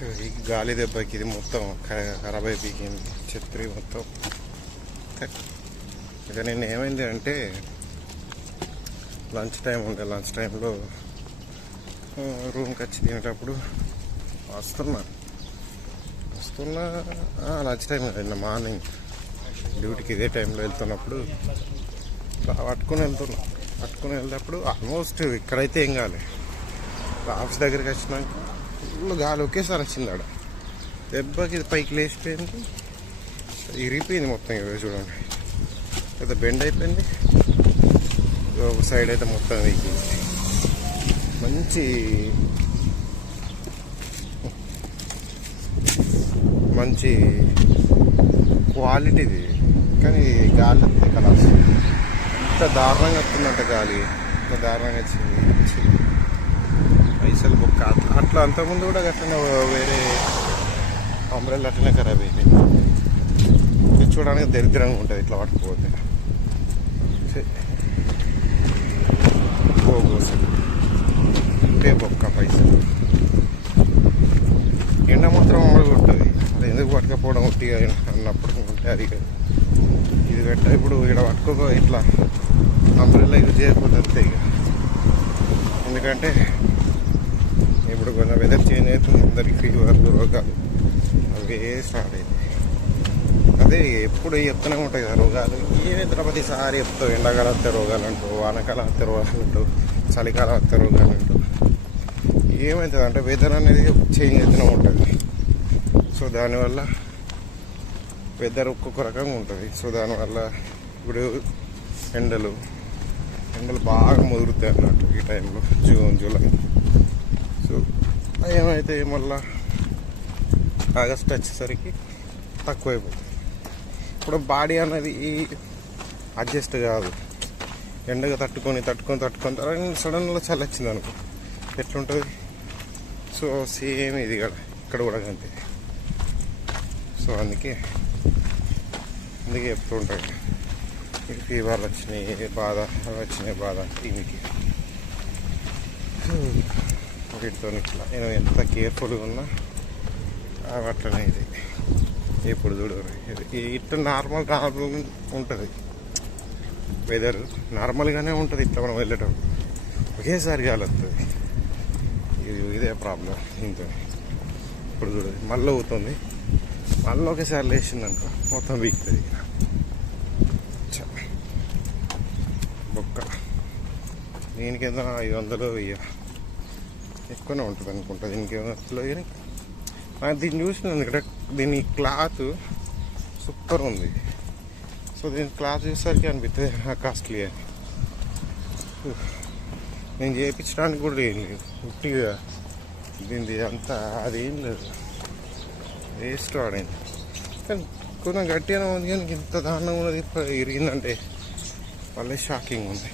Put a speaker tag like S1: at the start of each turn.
S1: ఈ గాలి దెబ్బకి ఇది మొత్తం ఖరాబ్ అయిపోయింది. ఛత్రి మొత్తం. ఇక నేను ఏమైంది అంటే లంచ్ టైం ఉండే లంచ్ టైంలో రూమ్కి వచ్చి తినేటప్పుడు వస్తున్నా. వస్తున్నా లంచ్ టైం నిన్న మార్నింగ్ డ్యూటీకి ఇదే టైంలో వెళ్తున్నప్పుడు ఇలా పట్టుకుని వెళ్తున్నా. పట్టుకుని వెళ్ళేటప్పుడు ఆల్మోస్ట్ ఇక్కడైతే ఏం కాలే. ఆఫీస్ దగ్గరికి వచ్చినాక ఫుల్ గాలి ఒకేసారి వచ్చింది ఆడ. దెబ్బకి ఇది పైకి లేచిపోయింది. ఇరిగిపోయింది మొత్తం ఇవి చూడండి. అయితే బెండ్ అయిపోయింది. ఒక సైడ్ అయితే మొత్తం ఎక్కింది మంచి మంచి క్వాలిటీది. కానీ గాలి కలర్స్. ఎంత దారుణంగా వస్తుందంట గాలి. ఎంత దారుణంగా వచ్చింది. ఛీ. బుక్ అట్లా అంతకుముందు కూడా అట్లనే వేరే అంబ్రెల్ అట్లనే ఖరాబ్ అయింది. ఇది చూడడానికి దరిద్రంగా ఉంటుంది ఇట్లా పట్టుకుపోతే. ఇంటే బొక్క పైసలు. ఎండ మాత్రం అమలు కొట్టదు. అది ఎందుకు పట్టుకపోవడం ఒట్టిగా అన్నప్పుడు ఉంటే అది. ఇది పెట్ట ఇప్పుడు ఇక్కడ పట్టుకోక ఇట్లా అంబ్రెల్లా యూజ్ చేయకపోతే అంతే ఇక. ఎందుకంటే ఇప్పుడు కొంచెం వెదర్ చేంజ్ అవుతుంది. అందరికి ఫీవర్ రోగాలు అవే స్టార్ట్ అయింది అదే ఎప్పుడు చెప్తూనే ఉంటాయి కదా రోగాలు. ఏమైతే ప్రతిసారి చెప్తావు ఎండాకాలం వస్తే రోగాలు అంటావు వానకాలం వస్తే రోగాలు అంటావు చలికాలం వస్తే రోగాలు అంటావు ఏమవుతుంది అంటే వెదర్ అనేది చేంజ్ అవుతూనే ఉంటుంది. సో దానివల్ల వెదర్ ఒక్కొక్క రకంగా ఉంటుంది. సో దానివల్ల ఇప్పుడు ఎండలు ఎండలు బాగా ముదురుతాయి అన్నట్టు ఈ టైంలో జూన్ జూలై. ఏమైతే మళ్ళా ఆగస్ట్ వచ్చేసరికి తక్కువైపోతుంది. ఇప్పుడు బాడీ అనేది అడ్జస్ట్ కాదు. ఎండగా తట్టుకొని తట్టుకొని తట్టుకొని తర్వాత సడన్గా చలి వచ్చింది అనుకో. ఎట్లుంటుంది? సో సేమ్ ఇది కూడా ఇక్కడ కూడా అంతే. సో అందుకే అందుకే ఎప్పుడు ఉంటాయి ఫీవర్లు వచ్చినాయి బాధ వచ్చినాయి బాధ దీనికి వీటితో ఇట్లా. నేను ఎంత కేర్ఫుల్గా ఉన్నా అవి అట్లనే ఇది. ఎప్పుడు చూడరు ఇది ఇట్లా నార్మల్ నార్మల్ ఉంటుంది. వెదర్ నార్మల్గానే ఉంటుంది ఇట్లా మనం వెళ్ళేటప్పుడు ఒకేసారి గాలి వస్తుంది ఇది ఇదే ప్రాబ్లం ఇంత. ఇప్పుడు చూడదు మళ్ళీ అవుతుంది మళ్ళీ ఒకసారి లేచింది మొత్తం వీక్తుంది బొక్క. దీనికి ఎంత ఐదు వందలు వెయ్యి ఎక్కువనే ఉంటుంది అనుకుంటా దీనికి. వందలు దీన్ని చూసినాను ఇక్కడ దీని క్లాత్ సూపర్ ఉంది. సో దీని క్లాత్ చూసేసరికి అనిపిస్తుంది కాస్ట్లీ అని. నేను చేయించడానికి కూడా ఏం లేదు. ఉట్టిగా దీనిది అంతా అదేం లేదు. వేస్ట్ వాడింది. కానీ కొంచెం గట్టిగానే ఉంది కానీ ఇంత దారుణంగా ఉన్నది ఇప్పుడు ఇరిగిందంటే మళ్ళీ షాకింగ్ ఉంది.